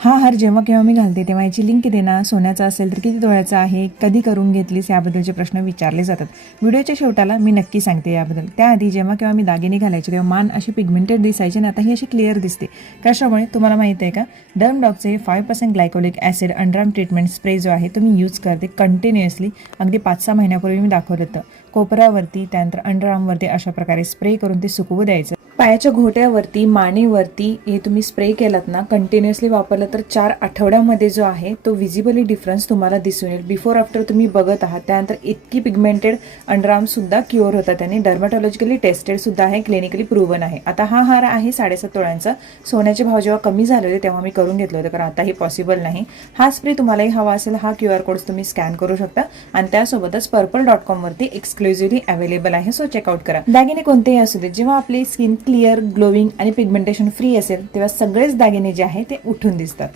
हा हार जेव्हा केव्हा मी घालते तेव्हा याची लिंक किती ना, सोन्याचा असेल तर किती तोळ्याचा आहे, कधी करून घेतलीस, याबद्दलचे प्रश्न विचारले जातात. व्हिडिओच्या शेवटाला मी नक्की सांगते याबद्दल. त्याआधी जेव्हा केव्हा मी दागिने घालायचे तेव्हा मान अशी पिगमेंटेड दिसायची आणि आता ही अशी क्लिअर दिसते. कशामुळे तुम्हाला माहिती आहे का? डर्मडॉकचे 5% ग्लायकोलिक ॲसिड अंडरआर्म ट्रीटमेंट स्प्रे जो आहे तो मी यूज करते कंटिन्युअसली. अगदी 5-6 महिन्यापूर्वी मी दाखवलं होतं. कोपरावरती त्यानंतर अंडरआर्मवरती अशा प्रकारे स्प्रे करून ते सुकवू द्यायचं. पायाच्या घोट्यावरती, मानेवरती हे तुम्ही स्प्रे केलात ना, कंटिन्युअसली वापरलं तर 4 आठवड्यामध्ये जो आहे तो व्हिजिबली डिफरन्स तुम्हाला दिसून येईल. बिफोर आफ्टर तुम्ही बघत आहात. त्यानंतर इतकी पिगमेंटेड अंडरआर्म सुद्धा क्युअर होतात. त्यांनी डर्मॅटॉलॉजिकली टेस्टेड सुद्धा आहे, क्लिनिकली प्रूव्हन आहे. आता हा हार आहे 7.5 तोळ्यांचा. सोन्याचे भाव जेव्हा कमी झाले होते तेव्हा मी करून घेतलं होतं, कारण आता हे पॉसिबल नाही. हा स्प्रे तुम्हालाही हवा असेल, हा QR कोड तुम्ही स्कॅन करू शकता आणि त्यासोबतच purple.com वरती एक्सक्लुझिव्हली अवेलेबल आहे. सो चेकआउट करा. दागिने कोणतेही असू दे, जेव्हा आपली स्किन क्लिअर, ग्लोविंग आणि पिगमेंटेशन फ्री असेल तेव्हा सगळेच दागिने जे आहे ते उठून दिसतात.